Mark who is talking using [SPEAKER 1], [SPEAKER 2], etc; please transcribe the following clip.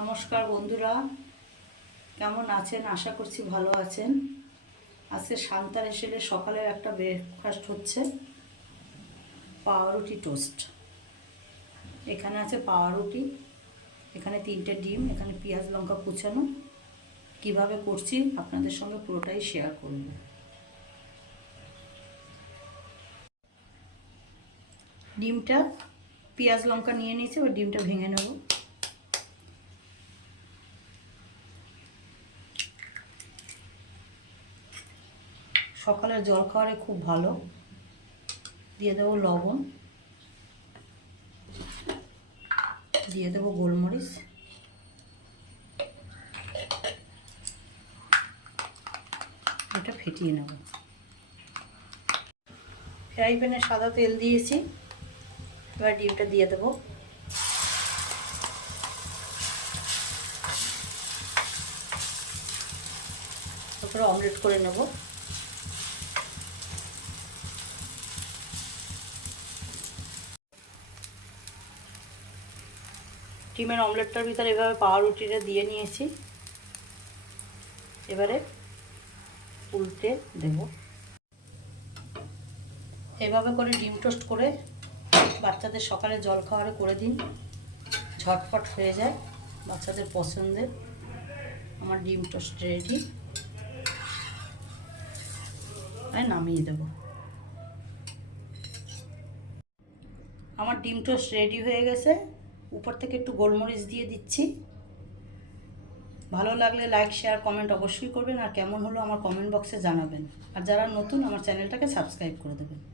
[SPEAKER 1] নমস্কার বন্ধুরা, কেমন আছেন? আশা করছি ভালো আছেন। আজকে সান্তার এসেলে সকালের একটা ব্রেকফাস্ট হচ্ছে পাউরুটি টোস্ট এখানে আছে পাউরুটি এখানে তিনটে ডিম, এখানে পেঁয়াজ লঙ্কা কুচানো। কীভাবে করছি আপনাদের সঙ্গে পুরোটাই শেয়ার করব। ডিমটা, পেঁয়াজ লঙ্কা নিয়ে নিয়েছি, এবার ডিমটা ভেঙে নেব। সকালের জল খাওয়ারে খুব ভালো। দিয়ে দেবো লবণ। দিয়ে দেবো গোলমরিচ। এটা ফেটিয়ে নেব। ফ্রাই প্যানে সাদা তেল দিয়েছি। এবার ডিমটা দিয়ে দেবো। তারপরে অমলেট করে নেব। ডিমের অমলেটটার ভিতরে এভাবে পাউরুটিটা দিয়ে নিয়েছি। এবারে উল্টে দেব। এভাবে করে ডিম টোস্ট করে বাচ্চাদের সকালে জল খাওয়ারে করে দিন। ঝটফট হয়ে যায় বাচ্চাদের পছন্দের। আমার ডিম টোস্ট রেডি। আমি নামিয়ে দেব। আমার ডিম টোস্ট রেডি হয়ে গেছে। উপর থেকে একটু গোলমরিচ দিয়ে দিচ্ছি। ভালো লাগলে লাইক শেয়ার কমেন্ট অবশ্যই করবেন। আর কেমন হলো আমার কমেন্ট বক্সে জানাবেন। আর যারা নতুন, আমার চ্যানেলটাকে সাবস্ক্রাইব করে দেবেন।